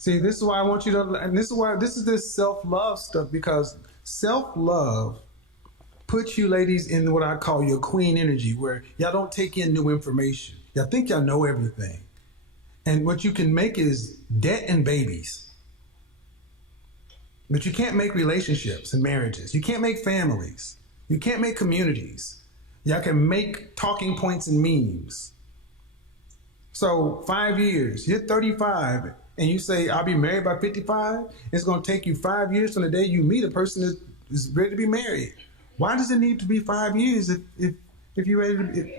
See, this is why I want you to, and this is why this is this self-love stuff, because self-love puts you ladies in what I call your queen energy, where y'all don't take in new information. Y'all think y'all know everything. And what you can make is debt and babies. But you can't make relationships and marriages. You can't make families. You can't make communities. Y'all can make talking points and memes. So 5 years, you're 35, and you say, I'll be married by 55. It's going to take you 5 years from the day you meet a person that is ready to be married. Why does it need to be 5 years if you're ready to be?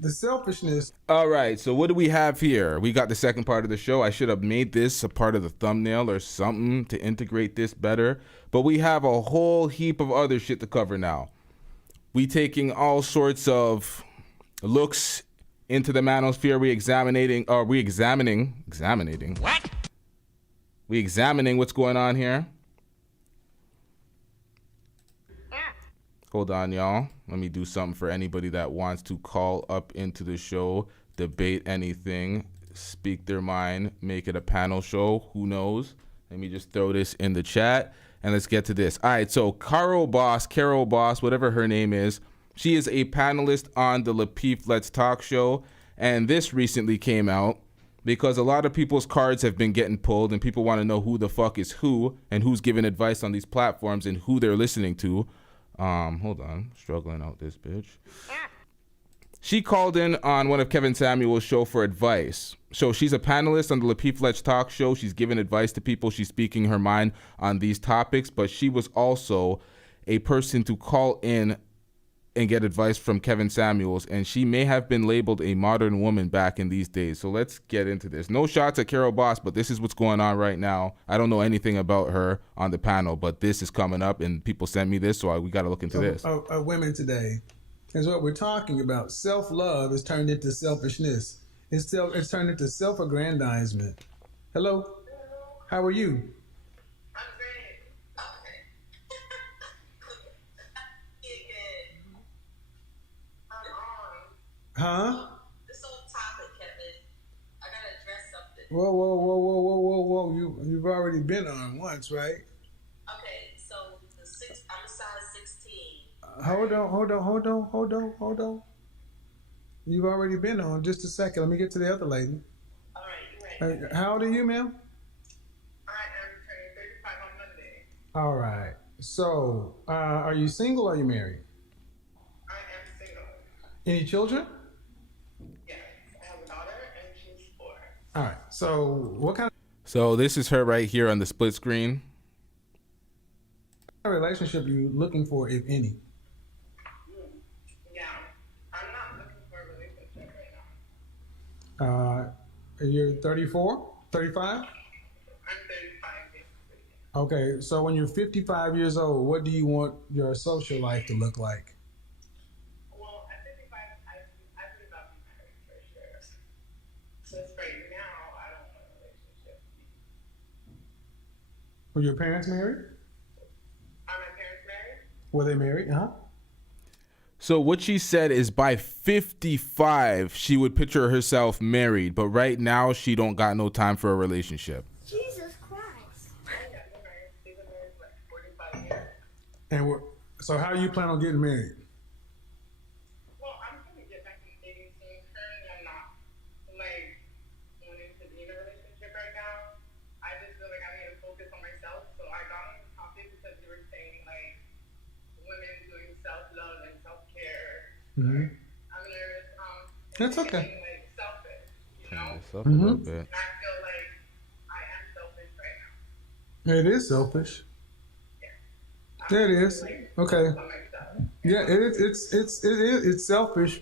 The selfishness. All right, so what do we have here? We got the second part of the show. I should have made this a part of the thumbnail or something to integrate this better. But we have a whole heap of other shit to cover now. We taking all sorts of looks into the manosphere. We examining what's going on here. Hold on, y'all. Let me do something for anybody that wants to call up into the show, debate anything, speak their mind, make it a panel show. Who knows? Let me just throw this in the chat, and let's get to this. All right, so Caroboss, whatever her name is, she is a panelist on the Lapeef Let's Talk show, and this recently came out because a lot of people's cards have been getting pulled, and people want to know who the fuck is who and who's giving advice on these platforms and who they're listening to. Hold on, struggling out this bitch. She called in on one of Kevin Samuel's show for advice. So she's a panelist on the Lapeef Let's Talk show. She's giving advice to people. She's speaking her mind on these topics, but she was also a person to call in and get advice from Kevin Samuels, and she may have been labeled a modern woman back in these days. So let's get into this. No shots at Caroboss, but this is what's going on right now. I don't know anything about her on the panel, but this is coming up, and people sent me this, so we got to look into this. Women today is what we're talking about. Self-love is turned into selfishness. It's turned into self-aggrandizement. Hello? How are you? Huh? This whole topic, Kevin. I gotta address something. Whoa. You've already been on once, right? Okay, so I'm a size 16. Hold on. You've already been on. Just a second. Let me get to the other lady. All right, you ready? How old are you, ma'am? I am turning 35 on Monday. All right. So, are you single or are you married? I am single. Any children? I have a daughter and she's 4. All right. So what kind So this is her right here on the split screen. of relationship are you looking for, if any? Yeah, I'm not looking for a relationship right now. You're 34, 35? I'm 35, basically. Okay. So when you're 55 years old, what do you want your social life to look like? Well, at 55, I think I'll be married for sure. Since right now, I don't want a relationship. Were your parents married? Are my parents married? Were they married? Huh? So what she said is by 55, she would picture herself married, but right now she don't got no time for a relationship. Jesus Christ. I got married. They've been married for like 45 years. And so how you plan on getting married? Well, I'm trying to get back in the dating scene. Currently, I'm not like wanting to be in a relationship right now. I just feel like I need to focus on myself. So I got on this topic because you were saying like women doing self-love and self-care. Mm-hmm. I'm nervous. That's okay. Being, like selfish, you know. A little bit. And I feel like I am selfish right now. It is selfish. Yeah, it is. Okay. On myself. Yeah, it's selfish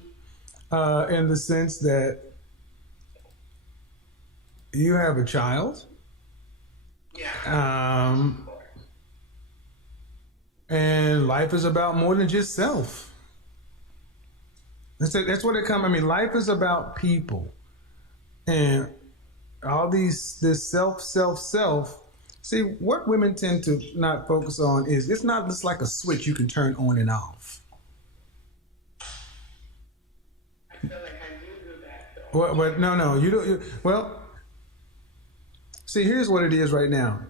in the sense that you have a child. Yeah. And life is about more than just self. That's what it comes. I mean, life is about people, and all this self See, what women tend to not focus on is it's not just like a switch you can turn on and off. I feel like I do that, though. Well, but no, you don't. Well, see, here's what it is right now.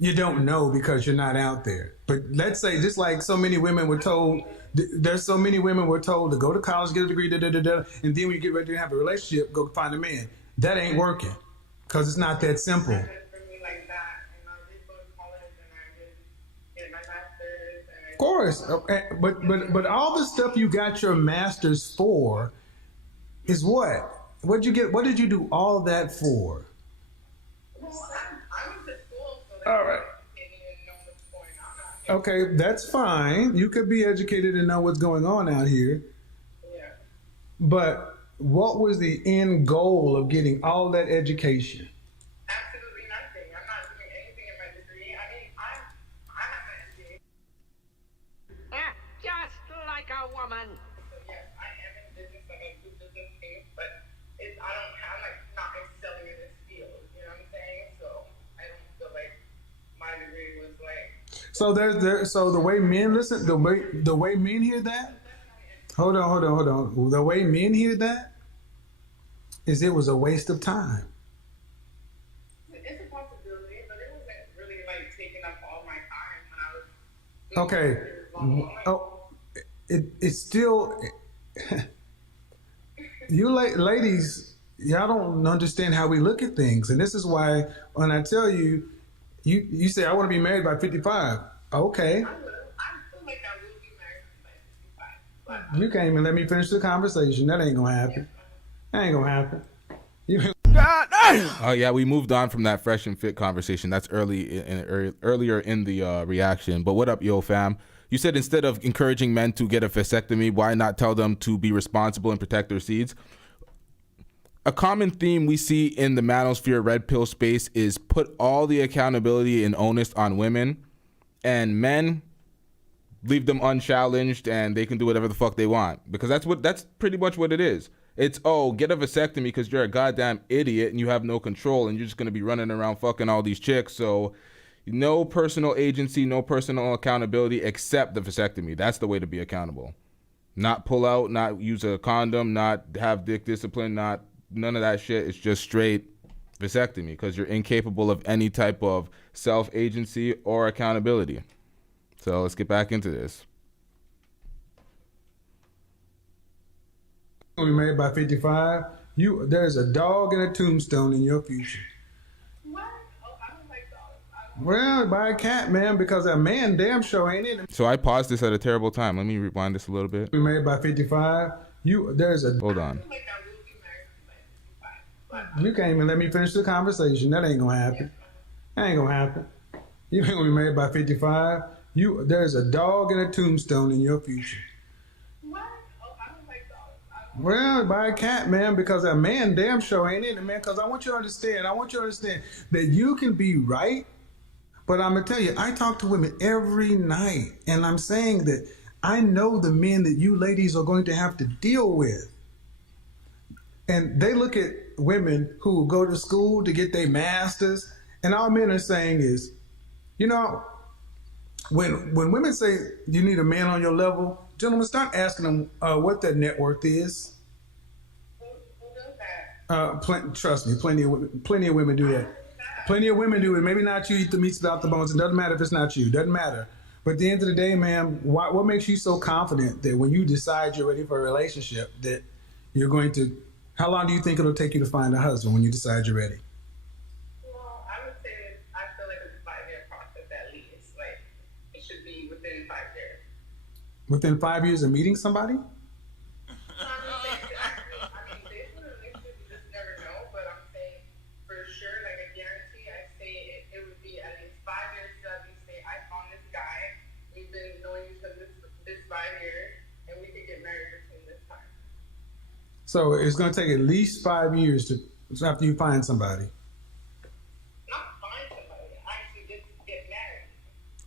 You don't know because you're not out there. But let's say, just like so many women were told, there's so many women were told to go to college, get a degree, and then when you get ready to have a relationship, go find a man. That ain't working because it's not that simple. For me like that, and I just go to college and I just get my master's. And Of course, but all the stuff you got your master's for is what? What'd you get? What did you do all that for? Well, I went to school, so that All right. I didn't even know what's going on out here. Okay, that's fine. You could be educated and know what's going on out here. Yeah. But what was the end goal of getting all that education? Absolutely nothing. I'm not doing anything in my degree. I mean, I have my MBA. Just like a woman. So yes, I am in business. I do business things, but I'm like not excelling in this field. You know what I'm saying? So I don't feel like my degree was like. So the way men listen, the way men hear that. Hold on. The way men hear that is it was a waste of time. It's a possibility, but it wasn't really like taking up all my time when I was. Okay. Oh, it's still. You ladies, y'all don't understand how we look at things, and this is why when I tell you, you say I want to be married by 55. Okay. I feel like I will be married by 55. But You can't even let me finish the conversation. That ain't gonna happen. That ain't gonna happen. Oh yeah, we moved on from that fresh and fit conversation. That's earlier in the reaction. But what up, yo fam? You said instead of encouraging men to get a vasectomy, why not tell them to be responsible and protect their seeds? A common theme we see in the manosphere red pill space is put all the accountability and onus on women, and men leave them unchallenged and they can do whatever the fuck they want, because that's pretty much what it is. It's, oh, get a vasectomy because you're a goddamn idiot and you have no control and you're just going to be running around fucking all these chicks. So no personal agency, no personal accountability except the vasectomy. That's the way to be accountable. Not pull out, not use a condom, not have dick discipline, none of that shit. It's just straight vasectomy because you're incapable of any type of self-agency or accountability. So let's get back into this. When you're married by 55, there's a dog and a tombstone in your future. what? Oh, I don't like dogs. Well, buy a cat, man, because a man damn sure ain't in it. So I paused this at a terrible time. Let me rewind this a little bit. When you're married by 55, there's a. Hold on. I feel like I will be married by 55. But You can't even let me finish the conversation. That ain't gonna happen. That ain't gonna happen. You ain't gonna be married by 55. There's a dog and a tombstone in your future. what? Oh, I don't like dogs. I don't Well, buy a cat, man, because a man damn sure ain't in it, man. Because I want you to understand that you can be right, but I'm gonna tell you, I talk to women every night, and I'm saying that I know the men that you ladies are going to have to deal with, and they look at women who go to school to get their masters, and all men are saying is, you know, when women say you need a man on your level, gentlemen, start asking them what their net worth is. who does that? Trust me, plenty of women do that. Plenty of women do it. Maybe not you, eat the meats without the bones. It doesn't matter if it's not you. Doesn't matter. But at the end of the day, ma'am, what makes you so confident that when you decide you're ready for a relationship, that you're going to? How long do you think it'll take you to find a husband when you decide you're ready? Well, I would say I feel like it's a 5-year process at least. Like, it should be within 5 years. Within 5 years of meeting somebody? I mean, based on the relationship, you just never know. But I'm saying for sure, like a guarantee, I say it would be at least 5 years to at least say I found this guy. We've been knowing each other this 5 years, and we could get married between this time. So it's going to take at least 5 years after you find somebody. Not find somebody, actually just get married.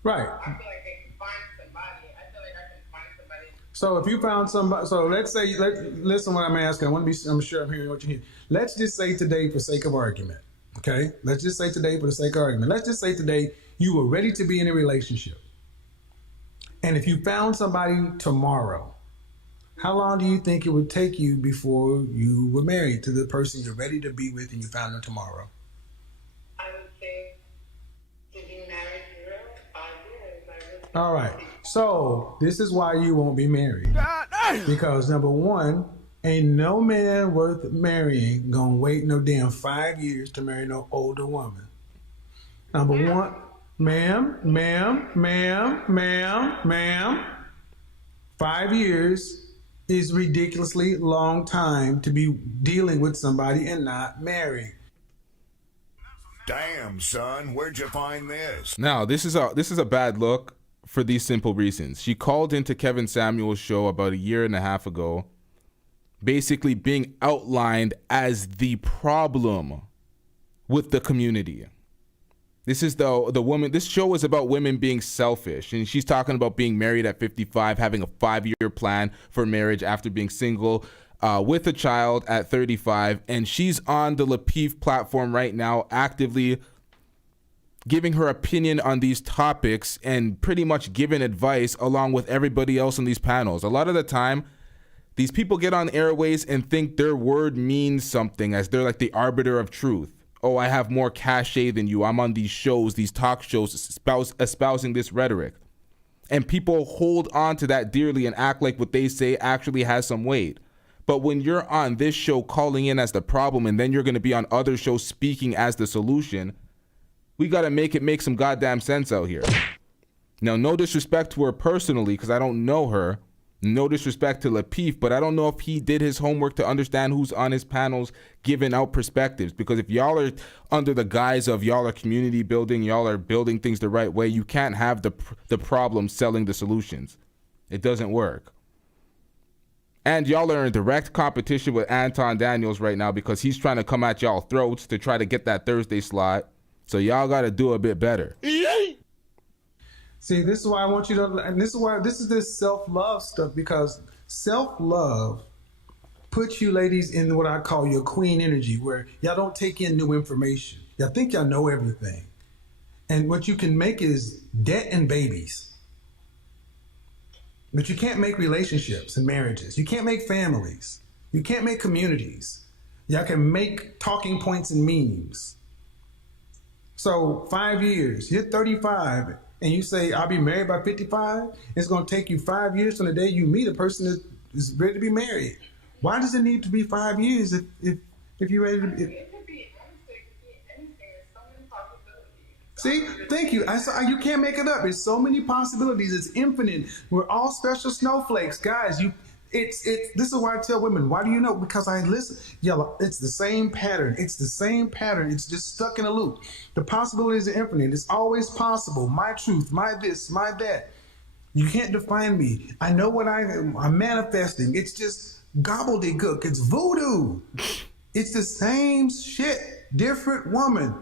Right. I feel like I can find somebody. I feel like I can find somebody. So if you found somebody, so let's say, listen what I'm asking. I'm sure I'm hearing what you hear. Let's just say today, for sake of argument, Okay? Let's just say today, for the sake of argument, let's just say today you were ready to be in a relationship. And if you found somebody tomorrow, how long do you think it would take you before you were married to the person you're ready to be with and you found them tomorrow? I would say to be married for 5 years. All right. So this is why you won't be married. Because number one, ain't no man worth marrying gonna wait no damn 5 years to marry no older woman. Number one, ma'am. 5 years is ridiculously long time to be dealing with somebody and not married. Damn, son, where'd you find this? Now, this is a bad look for these simple reasons. She called into Kevin Samuel's show about a year and a half ago, basically being outlined as the problem with the community. This is the woman. This show is about women being selfish, and she's talking about being married at 55, having a 5-year plan for marriage after being single with a child at 35, and she's on the Lapeef platform right now, actively giving her opinion on these topics and pretty much giving advice along with everybody else on these panels. A lot of the time, these people get on airways and think their word means something, as they're like the arbiter of truth. Oh, I have more cachet than you. I'm on these shows, these talk shows, espousing this rhetoric. And people hold on to that dearly and act like what they say actually has some weight. But when you're on this show calling in as the problem, and then you're going to be on other shows speaking as the solution, we got to make some goddamn sense out here. Now, no disrespect to her personally, because I don't know her. No disrespect to Lapeef, but I don't know if he did his homework to understand who's on his panels giving out perspectives. Because if y'all are under the guise of y'all are community building, y'all are building things the right way, you can't have the problem selling the solutions. It doesn't work. And y'all are in direct competition with Anton Daniels right now because he's trying to come at y'all throats to try to get that Thursday slot. So y'all got to do a bit better. See, this is why I want you to, and this is this self-love stuff, because self-love puts you ladies in what I call your queen energy, where y'all don't take in new information. Y'all think y'all know everything. And what you can make is debt and babies. But you can't make relationships and marriages. You can't make families. You can't make communities. Y'all can make talking points and memes. So 5 years, you're 35, and you say, I'll be married by 55, it's going to take you 5 years from the day you meet a person that is ready to be married. Why does it need to be 5 years if you're ready to be? It could be anything. There's so many possibilities. See, thank you. You can't make it up. It's so many possibilities. It's infinite. We're all special snowflakes. Guys, this is why I tell women, why do you know? Because I listen. Yellow, it's the same pattern. It's just stuck in a loop. The possibilities are infinite. It's always possible. My truth, my this, my that. You can't define me. I know what I'm manifesting. It's just gobbledygook. It's voodoo. It's the same shit, different woman.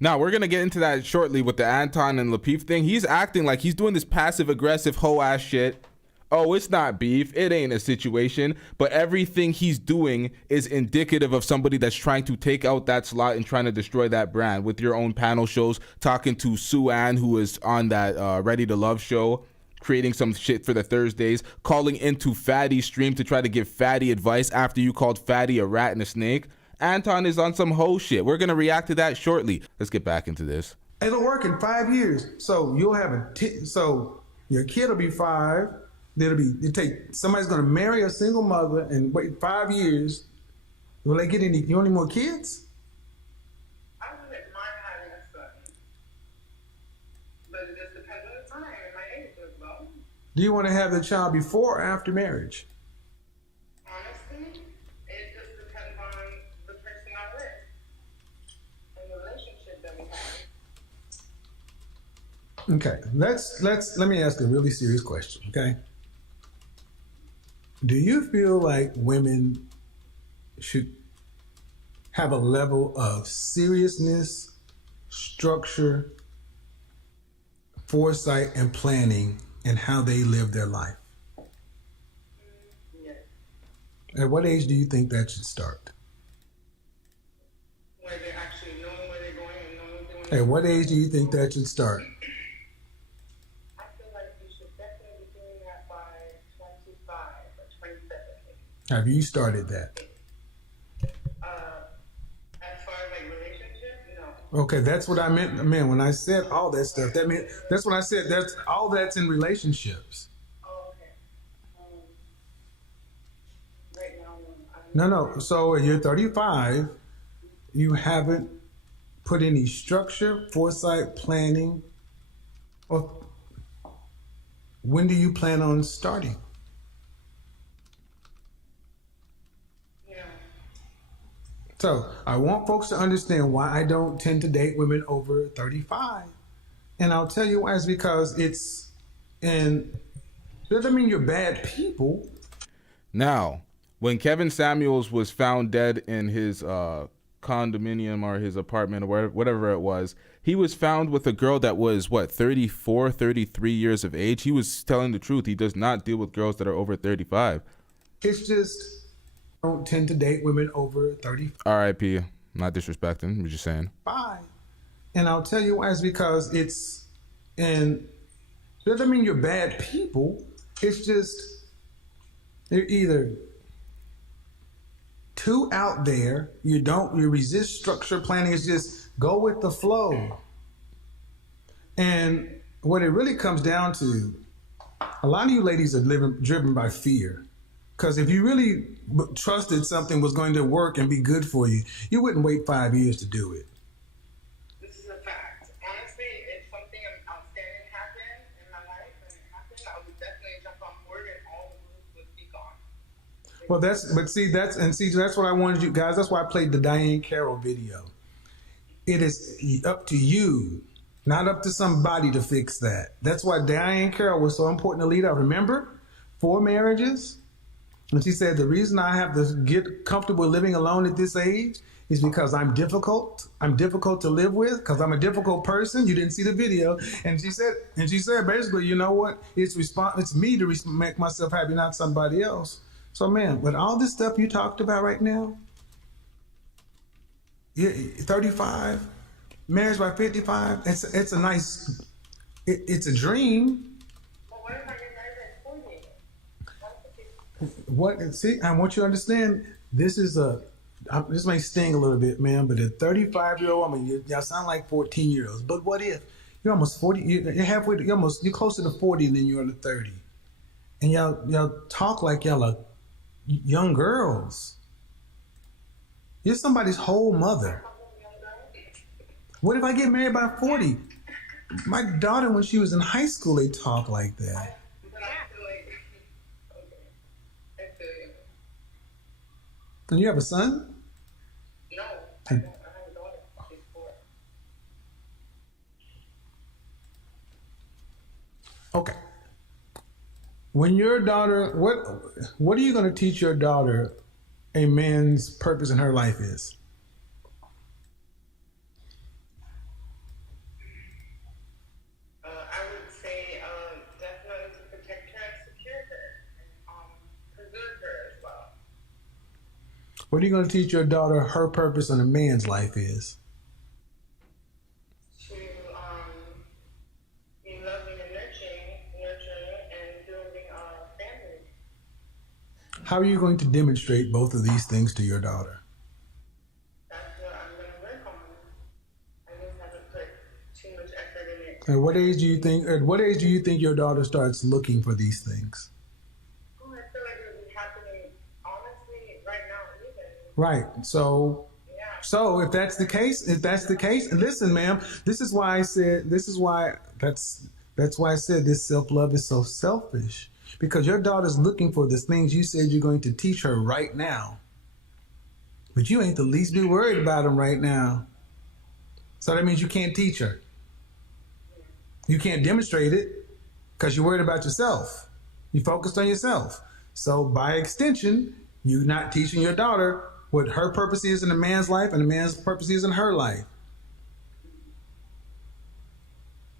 Now, we're going to get into that shortly with the Anton and Lapeef thing. He's acting like he's doing this passive-aggressive hoe-ass shit. Oh, it's not beef. It ain't a situation. But everything he's doing is indicative of somebody that's trying to take out that slot and trying to destroy that brand. With your own panel shows, talking to Sue Ann, who is on that Ready to Love show, creating some shit for the Thursdays, calling into Fatty's stream to try to give Fatty advice after you called Fatty a rat and a snake. Anton is on some hoe shit. We're going to react to that shortly. Let's get back into this. It'll work in 5 years. So you'll have so your kid will be 5. Somebody's going to marry a single mother and wait 5 years. Will they get any? You want any more kids? I wouldn't mind having a son, but it just depends on the time and my age as well. Do you want to have the child before or after marriage? Honestly, it just depends on the person I'm with and the relationship that we have. Okay, let me ask a really serious question, okay? Do you feel like women should have a level of seriousness, structure, foresight, and planning in how they live their life? Yes. At what age do you think that should start? Where they're actually knowing where At what age do you think that should start? I feel like you should definitely be doing that by 25 or 27. Have you started that? As far as like relationship, no. Okay, that's what I meant. Man, when I said all that stuff, that meant that's what I said. That's all that's in relationships. Oh, okay. Right now, No. So you're 35. You haven't put any structure, foresight, planning, or when do you plan on starting? yeah. So I want folks to understand why I don't tend to date women over 35. And I'll tell you why. It's because it's, and it doesn't mean you're bad people. Now, when Kevin Samuels was found dead in his condominium or his apartment or whatever it was, he was found with a girl that was, 34, 33 years of age. He was telling the truth. He does not deal with girls that are over 35. It's just, I don't tend to date women over 35. R.I.P. Not disrespecting. I'm just saying. And I'll tell you why. It's because it's, and it doesn't mean you're bad people. It's just, you're either too out there, you resist structure planning. It's just go with the flow. And what it really comes down to, a lot of you ladies are driven by fear. Because if you really trusted something was going to work and be good for you, you wouldn't wait 5 years to do it. This is a fact. Honestly, if something outstanding happened in my life and it happened, I would definitely jump on board and all the rules would be gone. Well, that's what I wanted you guys. That's why I played the Diane Carroll video. It is up to you, not up to somebody to fix that. That's why Diane Carroll was so important to lead up. Remember, 4 marriages? And she said, the reason I have to get comfortable living alone at this age is because I'm difficult. I'm difficult to live with because I'm a difficult person. You didn't see the video. And she said basically, you know what? It's me to make myself happy, not somebody else. So, man, with all this stuff you talked about right now, 35, marriage by 55, it's a nice, it's a dream. But what if I get married at 40? See, I want you to understand, this may sting a little bit, man, but a 35-year-old woman, y'all sound like 14-year-olds. But what if you're almost 40, you're halfway, you're closer to 40 than you are to 30. And y'all talk like y'all are young girls. You're somebody's whole mother. What if I get married by 40? My daughter, when she was in high school, they talk like that. But I feel like, okay, I feel you. And you have a son? No, I don't. I have a daughter. She's 4. Okay. When your daughter, what are you going to teach your daughter a man's purpose in her life is? I would say definitely to protect her and secure her and preserve her as well. What are you going to teach your daughter her purpose in a man's life is? To be loving and nurturing and building a family. How are you going to demonstrate both of these things to your daughter? That's what I'm going to work on. I just haven't put too much effort in it. At what age do you think your daughter starts looking for these things? Oh, I feel like it would be happening, honestly, right now even. Right. So Yeah. So if that's the case, and listen, ma'am, that's why I said this self-love is so selfish. Because your daughter's looking for the things you said you're going to teach her right now. But you ain't the least bit worried about them right now. So that means you can't teach her. You can't demonstrate it because you're worried about yourself. You focused on yourself. So by extension, you're not teaching your daughter what her purpose is in a man's life and a man's purpose is in her life.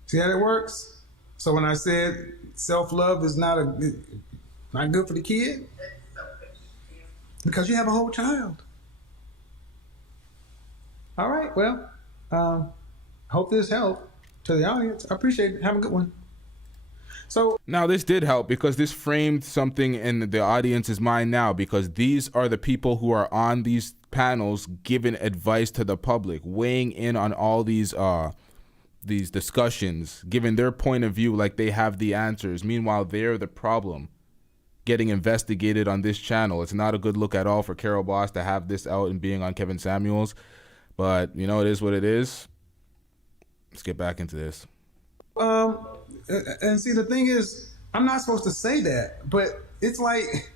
See how that works? So when I said self-love is not good for the kid, It's selfish. Yeah. because you have a whole child. All right, well, Hope this helped to the audience. I appreciate it. Have a good one. So now this did help because this framed something in the audience's mind now, because these are the people who are on these panels giving advice to the public, weighing in on all these discussions, giving their point of view like they have the answers. Meanwhile, they're the problem getting investigated on this channel. It's not a good look at all for Caroboss to have this out and being on Kevin Samuels, but you know, it is what it is. Let's get back into this. And see, the thing is, I'm not supposed to say that, but it's like,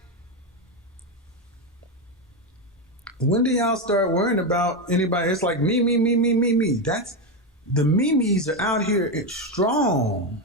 when do y'all start worrying about anybody? It's like me. That's the memes are out here. It's strong.